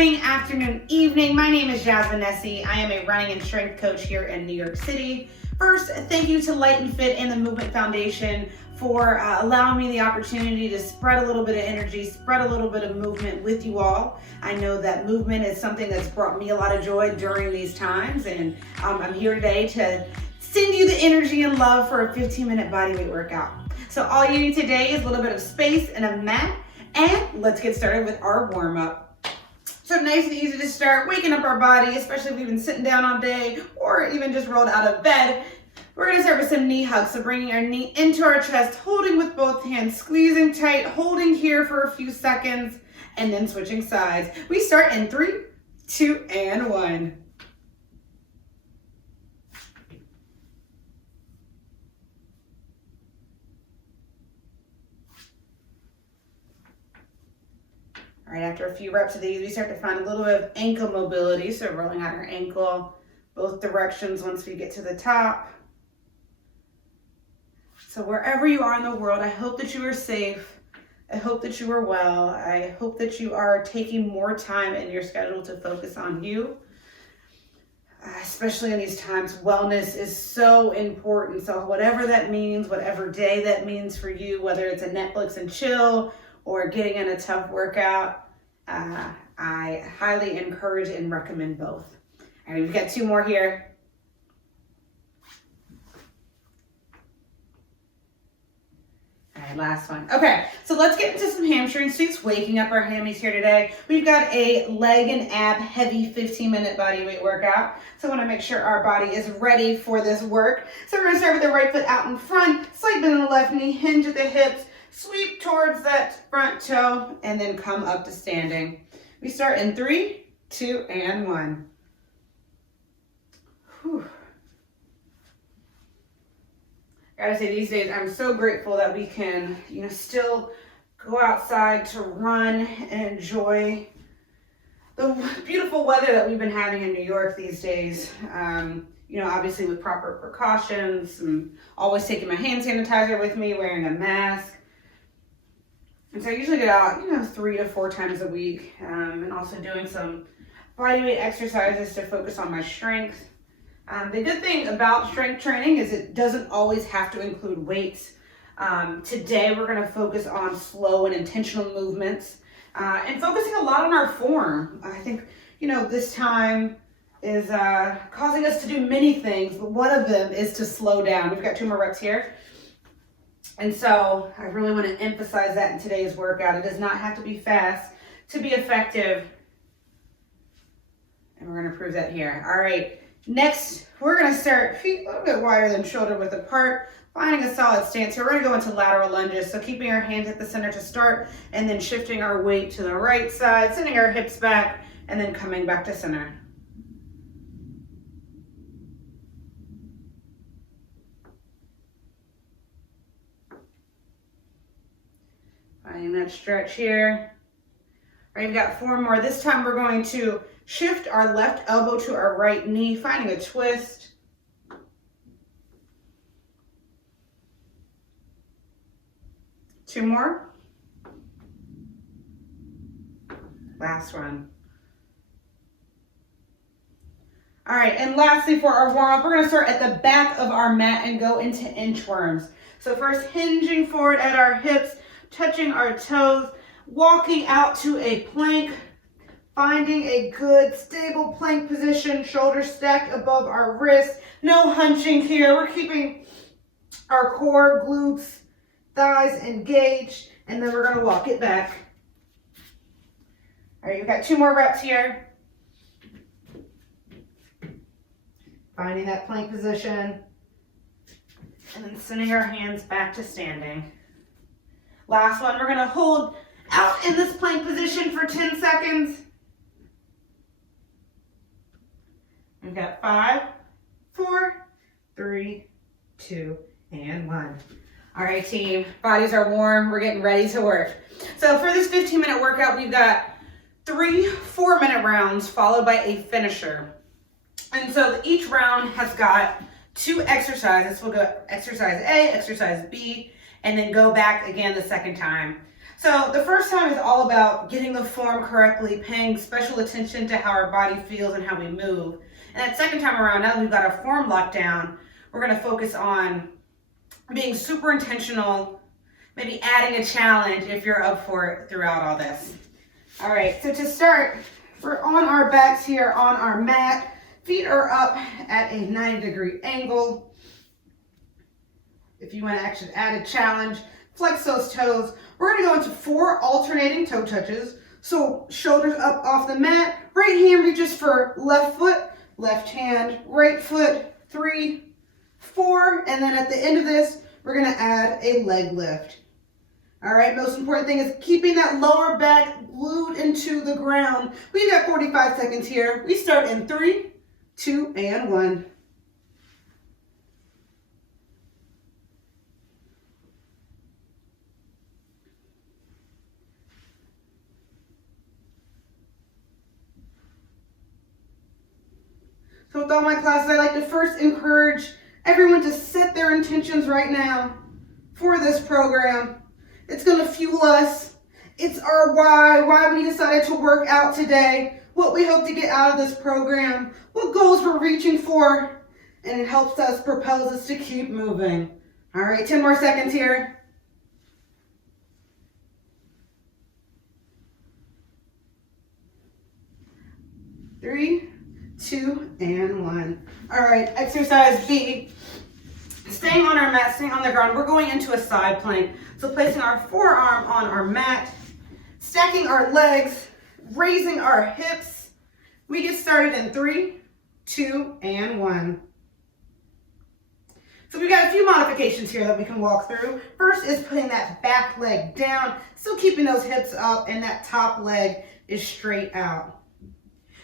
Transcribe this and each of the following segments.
morning, afternoon, evening. My name is Jasmine Nesi. I am a running and strength coach here in New York City. First, thank you to Light and Fit and the Movement Foundation for allowing me the opportunity to spread a little bit of energy, spread a little bit of movement with you all. I know that movement is something that's brought me a lot of joy during these times, and I'm here today to send you the energy and love for a 15-minute bodyweight workout. So all you need today is a little bit of space and a mat, and let's get started with our warm-up. So nice and easy to start, waking up our body, especially if we've been sitting down all day or even just rolled out of bed. We're gonna start with some knee hugs. So bringing our knee into our chest, holding with both hands, squeezing tight, holding here for a few seconds, and then switching sides. We start in 3, 2, and 1. All right, after a few reps of these, we start to find a little bit of ankle mobility. So rolling out our ankle both directions once we get to the top. So wherever you are in the world, I hope that you are safe. I hope that you are well. I hope that you are taking more time in your schedule to focus on you. Especially in these times, wellness is so important. So whatever that means, whatever day that means for you, whether it's a Netflix and chill or getting in a tough workout, I highly encourage and recommend both. All right, we've got 2 more here. All right, last one. Okay, so let's get into some hamstring sweeps, waking up our hammies here today. We've got a leg and ab heavy 15-minute body weight workout. So I want to make sure our body is ready for this work. So we're going to start with the right foot out in front, slight bend in the left knee, hinge at the hips, sweep towards that front toe, and then come up to standing. We start in 3, 2, and 1. Whew. I gotta say, these days I'm so grateful that we can, still go outside to run and enjoy the beautiful weather that we've been having in New York these days. Obviously with proper precautions, and always taking my hand sanitizer with me, wearing a mask. And so I usually get out, 3 to 4 times a week, and also doing some bodyweight exercises to focus on my strength. The good thing about strength training is it doesn't always have to include weights. Today we're going to focus on slow and intentional movements, and focusing a lot on our form. I think, this time is causing us to do many things, but one of them is to slow down. We've got 2 more reps here. And so I really want to emphasize that in today's workout. It does not have to be fast to be effective. And we're going to prove that here. All right, next we're going to start feet a little bit wider than shoulder width apart, finding a solid stance here. We're going to go into lateral lunges. So keeping our hands at the center to start, and then shifting our weight to the right side, sending our hips back, and then coming back to center. Finding that stretch here. All right, we've got 4 more. This time we're going to shift our left elbow to our right knee, finding a twist. Two more. Last one. All right, and lastly for our warm-up, we're going to start at the back of our mat and go into inchworms. So first, hinging forward at our hips, touching our toes, walking out to a plank, finding a good stable plank position, shoulders stacked above our wrists. No hunching here. We're keeping our core, glutes, thighs engaged, and then we're going to walk it back. All right, you've got 2 more reps here. Finding that plank position, and then sending our hands back to standing. Last one, we're going to hold out in this plank position for 10 seconds. We've got 5, 4, 3, 2, and 1. All right, team, bodies are warm. We're getting ready to work. So for this 15-minute workout, we've got 3 4-minute rounds followed by a finisher. And so each round has got 2 exercises. We'll go exercise A, exercise B, and then go back again the second time. So the first time is all about getting the form correctly, paying special attention to how our body feels and how we move. And that second time around, now that we've got our form locked down, we're going to focus on being super intentional, maybe adding a challenge if you're up for it throughout all this. All right, so to start, we're on our backs here on our mat. Feet are up at a 90-degree angle. If you want to actually add a challenge, flex those toes. We're going to go into 4 alternating toe touches. So shoulders up off the mat. Right hand reaches for left foot, left hand, right foot, 3, 4. And then at the end of this, we're going to add a leg lift. All right, most important thing is keeping that lower back glued into the ground. We've got 45 seconds here. We start in 3, 2, and 1. So with all my classes, I like to first encourage everyone to set their intentions right now for this program. It's going to fuel us. It's our why we decided to work out today, what we hope to get out of this program, what goals we're reaching for, and it helps us, propels us to keep moving. All right, 10 more seconds here. 3, 2, and 1. All right, exercise B. Staying on our mat, staying on the ground, we're going into a side plank. So placing our forearm on our mat, stacking our legs, raising our hips. We get started in 3, 2, and 1. So we've got a few modifications here that we can walk through. First is putting that back leg down, still keeping those hips up, and that top leg is straight out.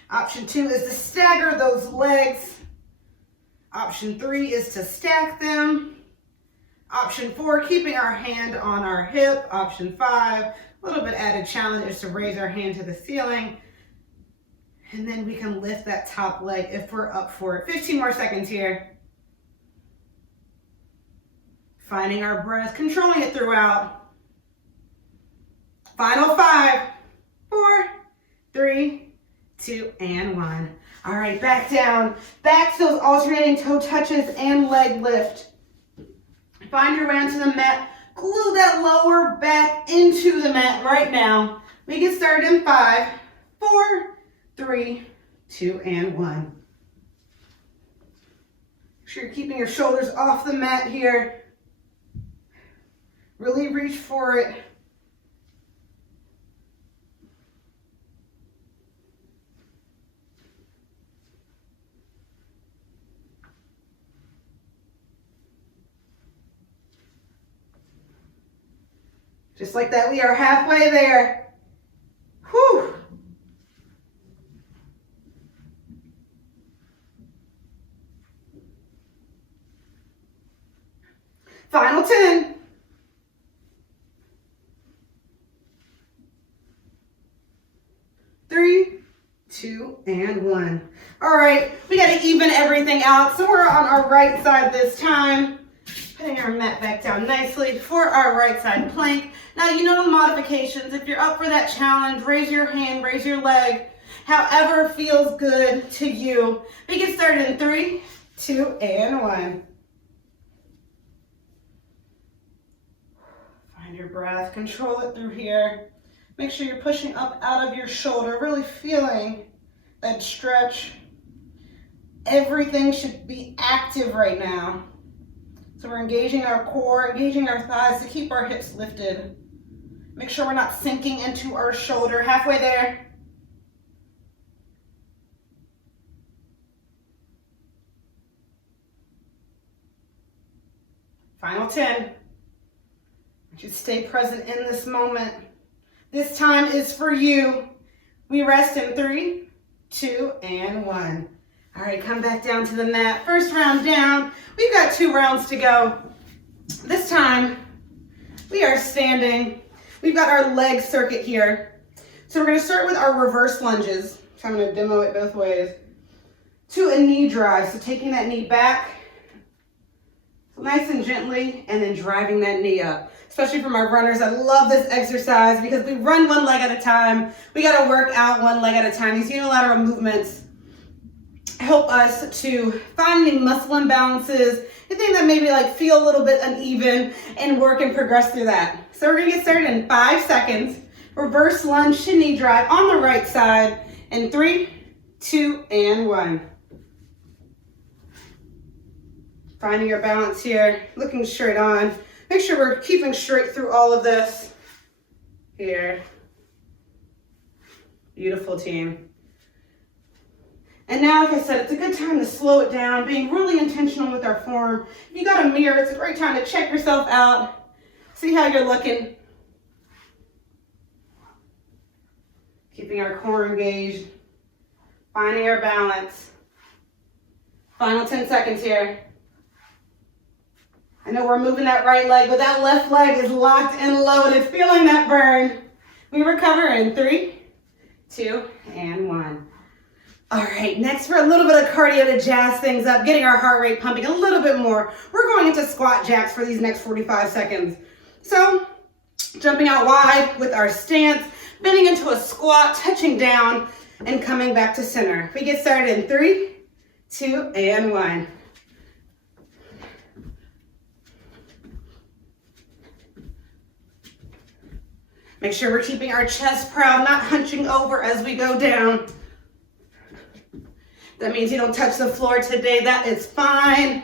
Option 2 is to stagger those legs. Option 3 is to stack them. Option 4, keeping our hand on our hip. Option 5, a little bit added challenge is to raise our hand to the ceiling. And then we can lift that top leg if we're up for it. 15 more seconds here. Finding our breath, controlling it throughout. Final 5, 4, 3, 2, and 1. All right, back down. Back to those alternating toe touches and leg lift. Find your way onto the mat. Glue that lower back into the mat right now. We get started in 5, 4, 3, 2, and 1. Make sure you're keeping your shoulders off the mat here. Really reach for it. Just like that, we are halfway there. Whew. Final 10. 3, 2, and 1. All right, we got to even everything out. So we're on our right side this time. Putting our mat back down nicely for our right side plank. Now, you know the modifications. If you're up for that challenge, raise your hand, raise your leg, however feels good to you. We get started in 3, 2, and 1. Find your breath, control it through here. Make sure you're pushing up out of your shoulder, really feeling that stretch. Everything should be active right now. So we're engaging our core, engaging our thighs to keep our hips lifted. Make sure we're not sinking into our shoulder. Halfway there. Final 10. Just stay present in this moment. This time is for you. We rest in 3, 2, and 1. All right, come back down to the mat. First round down. We've got 2 rounds to go. This time, we are standing. We've got our leg circuit here. So we're going to start with our reverse lunges. So I'm going to demo it both ways. To a knee drive. So taking that knee back. So nice and gently, and then driving that knee up. Especially for my runners, I love this exercise because we run one leg at a time. We gotta work out one leg at a time. These unilateral movements help us to find any muscle imbalances, anything that maybe like feel a little bit uneven, and work and progress through that. So we're gonna get started in 5 seconds. Reverse lunge to knee drive on the right side in 3, 2, and 1. Finding your balance here, looking straight on. Make sure we're keeping straight through all of this. Here. Beautiful, team. And now, like I said, it's a good time to slow it down, being really intentional with our form. If you got a mirror, it's a great time to check yourself out, see how you're looking. Keeping our core engaged, finding our balance. Final 10 seconds here. I know we're moving that right leg, but that left leg is locked and loaded, feeling that burn. We recover in 3, 2, and 1. All right, next for a little bit of cardio to jazz things up, getting our heart rate pumping a little bit more. We're going into squat jacks for these next 45 seconds. So, jumping out wide with our stance, bending into a squat, touching down, and coming back to center. We get started in 3, 2, and 1. Make sure we're keeping our chest proud, not hunching over as we go down. That means you don't touch the floor today. That is fine.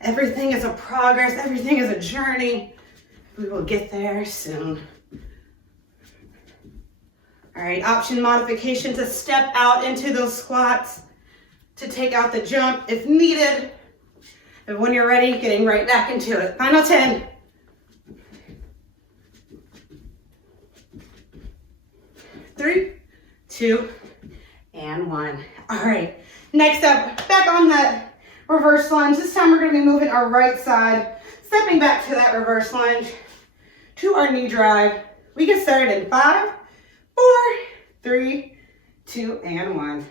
Everything is a progress. Everything is a journey. We will get there soon. All right, option modification to step out into those squats, to take out the jump if needed. And when you're ready, getting right back into it. Final 10. 3, 2, and 1. All right, next up, back on that reverse lunge. This time we're gonna be moving our right side, stepping back to that reverse lunge, to our knee drive. We get started in 5, 4, 3, 2, and 1.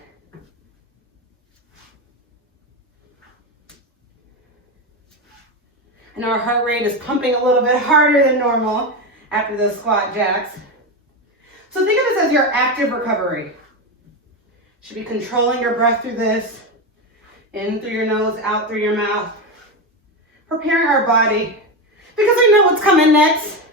And our heart rate is pumping a little bit harder than normal after those squat jacks. So think of this as your active recovery. Should be controlling your breath through this. In through your nose, out through your mouth. Preparing our body because we know what's coming next.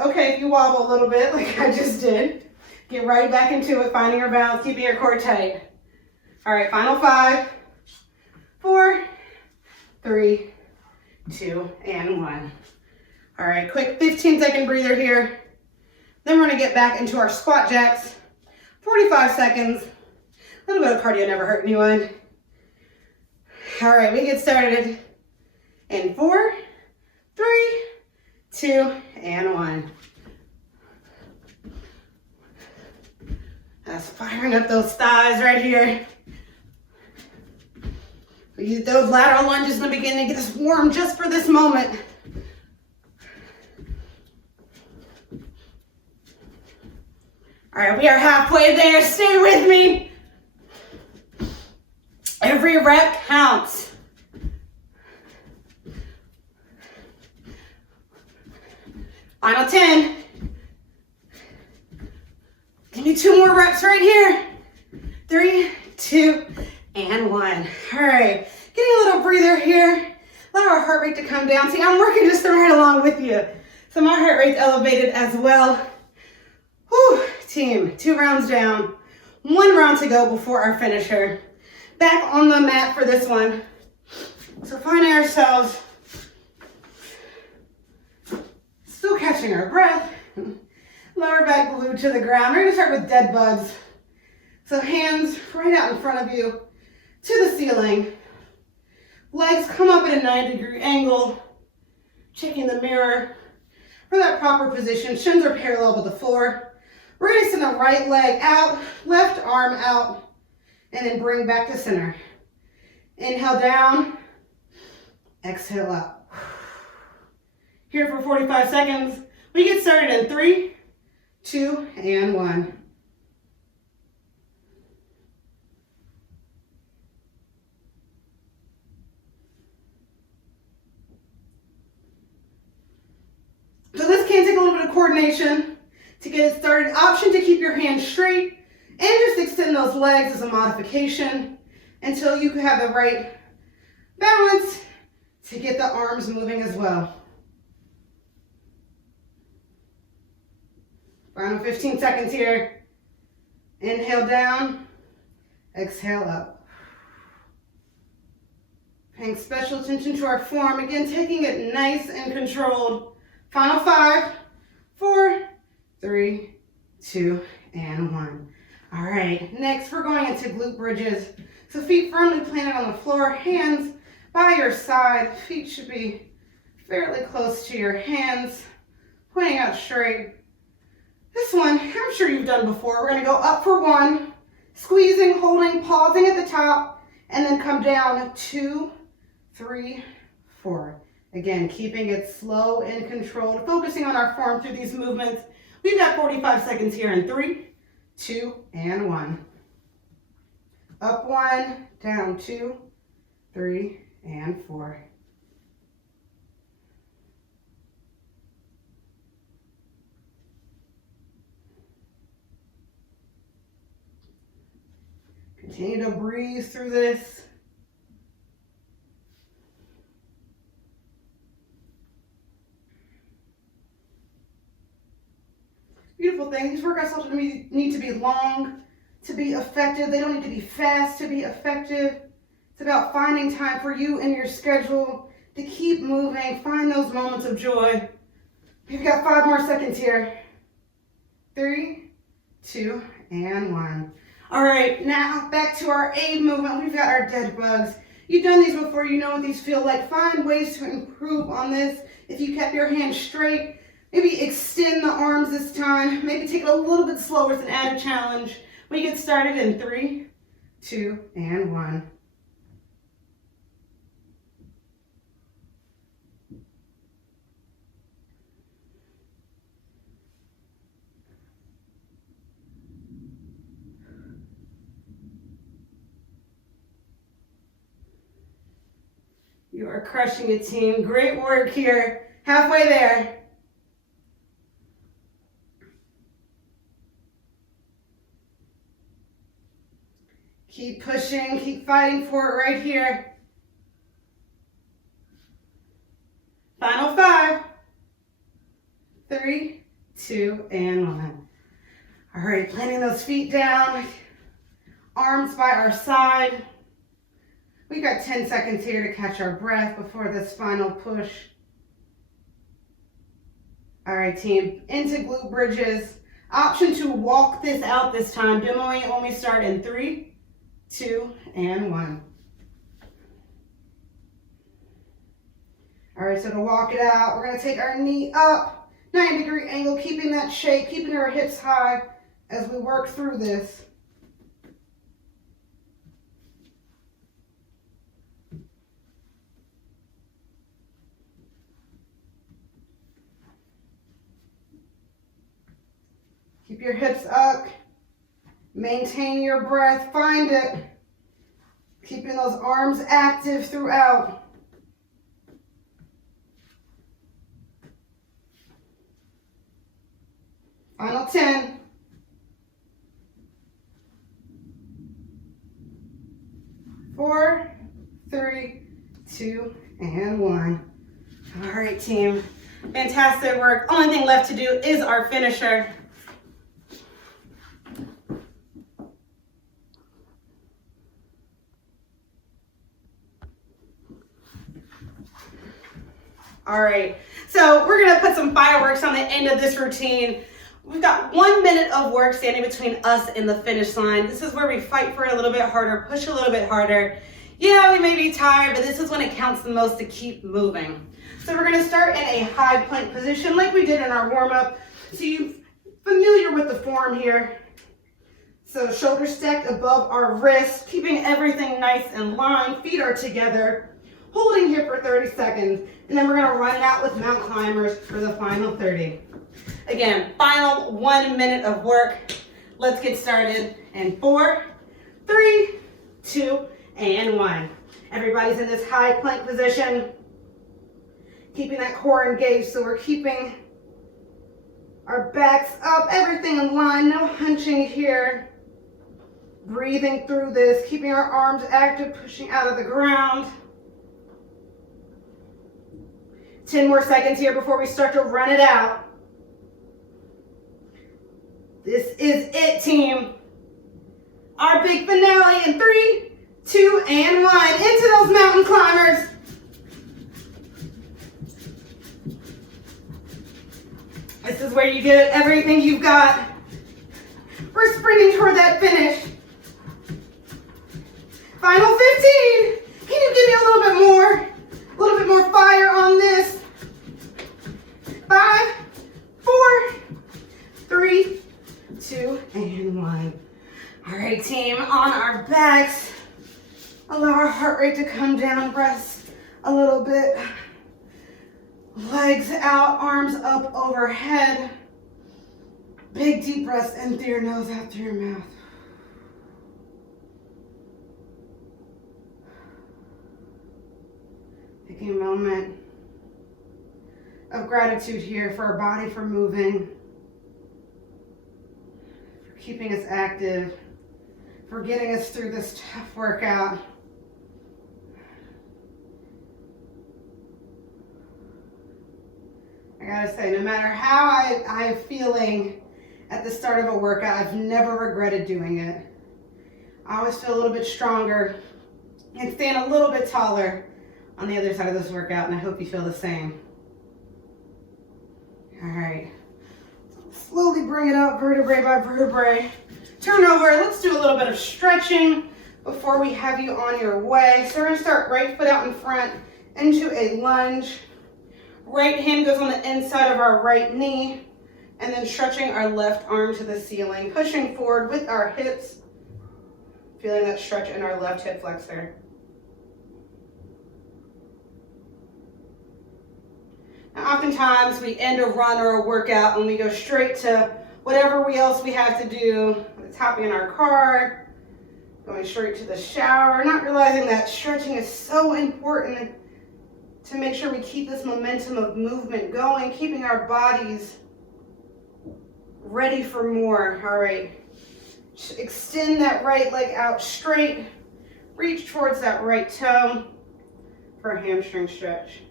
Okay, if you wobble a little bit like I just did, get right back into it, finding your balance, keeping your core tight. All right, final 5, 4, 3, 2, and 1. All right, quick 15-second breather here. Then we're gonna get back into our squat jacks. 45 seconds. A little bit of cardio never hurt anyone. All right, we get started in 4, 3, 2, and 1. That's firing up those thighs right here. We use those lateral lunges in the beginning to get us warm just for this moment. All right, we are halfway there. Stay with me. Every rep counts. Final 10. Give me 2 more reps right here. 3, 2, and 1. All right, getting a little breather here. Allow our heart rate to come down. See, I'm working just right along with you. So my heart rate's elevated as well. Whew, team, 2 rounds down. 1 round to go before our finisher. Back on the mat for this one. So finding ourselves still catching our breath. Lower back glued to the ground. We're gonna start with dead bugs. So hands right out in front of you to the ceiling. Legs come up at a 90-degree angle. Checking the mirror for that proper position. Shins are parallel with the floor. We're gonna send the right leg out, left arm out, and then bring back to center. Inhale down, exhale up. Here for 45 seconds. We get started in 3, 2, and 1. can take a little bit of coordination to get it started. Option to keep your hands straight and just extend those legs as a modification until you have the right balance to get the arms moving as well. Final 15 seconds here. Inhale down, exhale up. Paying special attention to our form. Again, taking it nice and controlled. Final 5, 4, 3, 2, and 1. All right, next we're going into glute bridges. So feet firmly planted on the floor, hands by your side. Feet should be fairly close to your hands, pointing out straight. This one, I'm sure you've done before. We're gonna go up for 1, squeezing, holding, pausing at the top, and then come down 2, 3, 4. Again, keeping it slow and controlled, focusing on our form through these movements. We've got 45 seconds here in 3, 2, and 1. Up 1, down 2, 3, and 4. Continue to breathe through this. Beautiful thing. These workouts don't need to be long to be effective. They don't need to be fast to be effective. It's about finding time for you in your schedule to keep moving. Find those moments of joy. We've got 5 more seconds here. 3, 2, and 1. All right, now back to our aid movement. We've got our dead bugs. You've done these before, you know what these feel like. Find ways to improve on this. If you kept your hands straight, maybe extend the arms this time. Maybe take it a little bit slower as an added challenge. We get started in 3, 2, and 1. You are crushing it, team. Great work here. Halfway there. Keep pushing, keep fighting for it right here. Final 5, 3, 2, and 1. All right, planting those feet down, arms by our side. We got 10 seconds here to catch our breath before this final push. All right, team, into glute bridges. Option to walk this out this time. Demoing it when we start in 3, 2, and 1. All right, so to walk it out, we're gonna take our knee up, 90-degree angle, keeping that shape, keeping our hips high as we work through this. Keep your hips up, maintain your breath, find it. Keeping those arms active throughout. Final 10. 4, 3, 2, and 1. All right, team. Fantastic work. Only thing left to do is our finisher. All right, so we're gonna put some fireworks on the end of this routine. We've got 1 minute of work standing between us and the finish line. This is where we fight for it a little bit harder, push a little bit harder. Yeah, we may be tired, but this is when it counts the most to keep moving. So we're gonna start in a high plank position like we did in our warm-up. So you're familiar with the form here. So shoulders stacked above our wrists, keeping everything nice and lined, feet are together. Holding here for 30 seconds, and then we're gonna run it out with mountain climbers for the final 30. Again, final 1 minute of work. Let's get started in 4, 3, 2, and 1. Everybody's in this high plank position, keeping that core engaged, so we're keeping Our backs up, everything in line, no hunching here. Breathing through this, keeping our arms active, pushing out of the ground. 10 more seconds here before we start to run it out. This is it, team. Our big finale in 3, 2, and 1. Into those mountain climbers. This is where you get everything you've got. We're sprinting toward that finish. Final 15. Can you give me a little bit more fire on this? 5, 4, 3, 2, and 1. All right, team, on our backs. Allow our heart rate to come down, rest a little bit. Legs out, arms up overhead. Big deep breaths in through your nose, out through your mouth. Taking a moment of gratitude here for our body for moving, for keeping us active, for getting us through this tough workout. I gotta say, no matter how I'm feeling at the start of a workout, I've never regretted doing it. I always feel a little bit stronger and stand a little bit taller on the other side of this workout, and I hope you feel the same. All right, slowly bring it up, vertebrae by vertebrae. Turn over, let's do a little bit of stretching before we have you on your way. So we're gonna start right foot out in front into a lunge. Right hand goes on the inside of our right knee, and then stretching our left arm to the ceiling, pushing forward with our hips, feeling that stretch in our left hip flexor. Now, oftentimes we end a run or a workout and we go straight to whatever else we have to do. It's hopping in our car, going straight to the shower, not realizing that stretching is so important to make sure we keep this momentum of movement going, keeping our bodies ready for more. All right, extend that right leg out straight, reach towards that right toe for a hamstring stretch.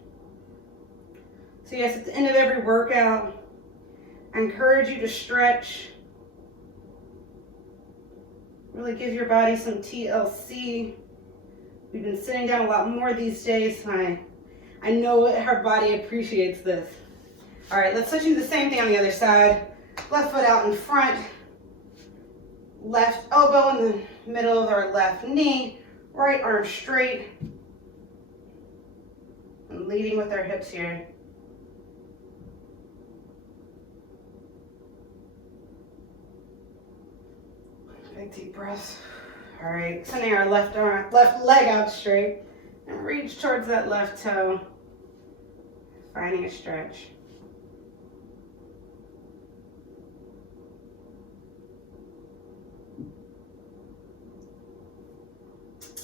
So yes, at the end of every workout, I encourage you to stretch. Really give your body some TLC. We've been sitting down a lot more these days, so I know our body appreciates this. All right, let's do the same thing on the other side. Left foot out in front, left elbow in the middle of our left knee, right arm straight, and leading with our hips here. Big deep breaths. All right, sending our left leg out straight and reach towards that left toe, finding a stretch.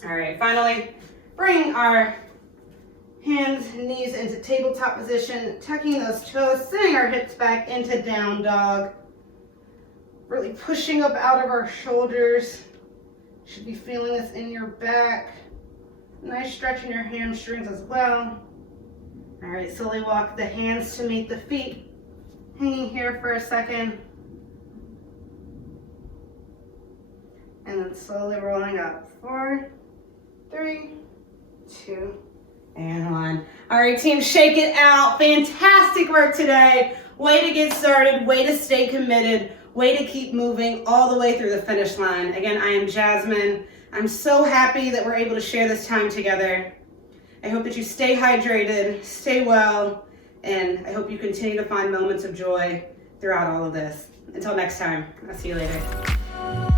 All right, finally, bring our hands, knees into tabletop position, tucking those toes, sending our hips back into down dog. Really pushing up out of our shoulders. Should be feeling this in your back. Nice stretch in your hamstrings as well. All right, slowly walk the hands to meet the feet. Hanging here for a second. And then slowly rolling up. 4, 3, 2, and 1. All right, team, shake it out. Fantastic work today. Way to get started, way to stay committed, way to keep moving all the way through the finish line. Again, I am Jasmine. I'm so happy that we're able to share this time together. I hope that you stay hydrated, stay well, and I hope you continue to find moments of joy throughout all of this. Until next time, I'll see you later.